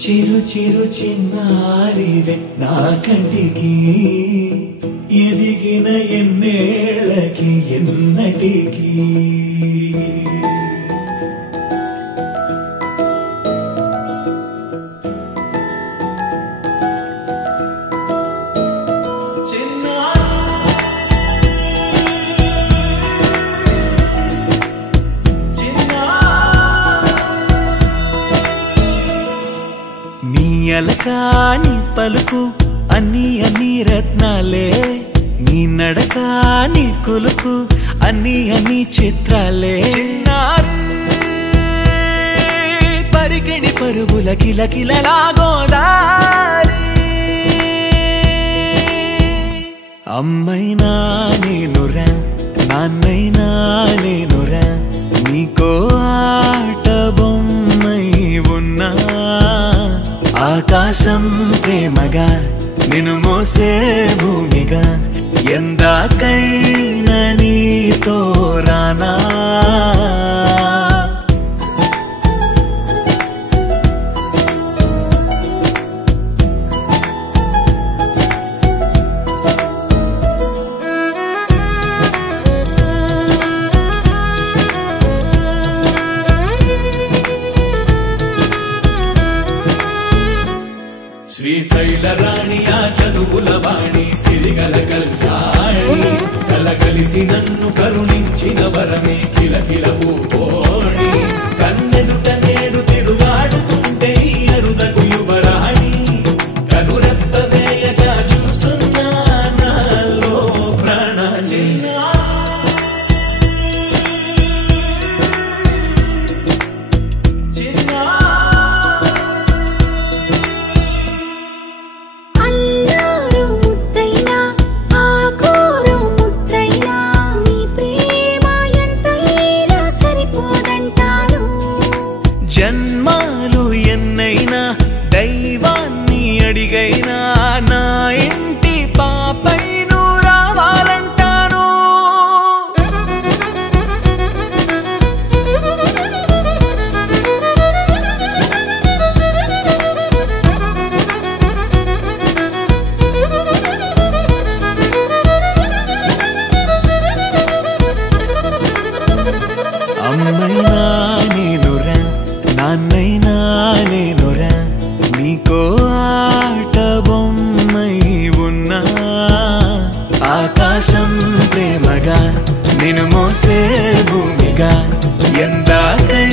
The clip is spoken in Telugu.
చిరు చిరు చిన్నారివే నా కంటికి ఎదిగిన ఎన్నేళ్ళకి ఎన్నటికి అలకాని పలుకు అన్ని అన్ని రత్నాలే నీ నడక నీ కులుకు అన్ని అన్ని చిత్రాలే చిన్నారు పరికిణి పరుగుల కిలకిలలా గోదారి అమ్మైనా నేనురా నాన్నైనా నేనురా నీకో ఆట బొమ్మై ఉన్నా ఆకాశం ప్రేమగా నిన్ను మోసే భూమిగా ఎందాకైనా నీతో రానా శ్రీశైల రాణి ఆ చదువుల వాణి సిరిగల కళ్యాణి కలగలిసి నన్ను కరుణించిన వరమే కిలకిల పూకోణి కన్నెదుట నేడు తిరుగాడుతుంటే అరుదకు యువరాణి కనురెప్ప వేయగా చూస్తున్నా నాలో ప్రాణ జన్మాలు ఎన్నైనా దైవాన్ని అడిగైనా నా ఇంటి పాపై నువ్వు రావాలంటాను అమ్మైనా నేనురా నాన్నైనా నేనురా నీకో ఆట బొమ్మై ఉన్నా ఆకాశం ప్రేమగా నిన్ను మోసే భూమిగా ఎందాకై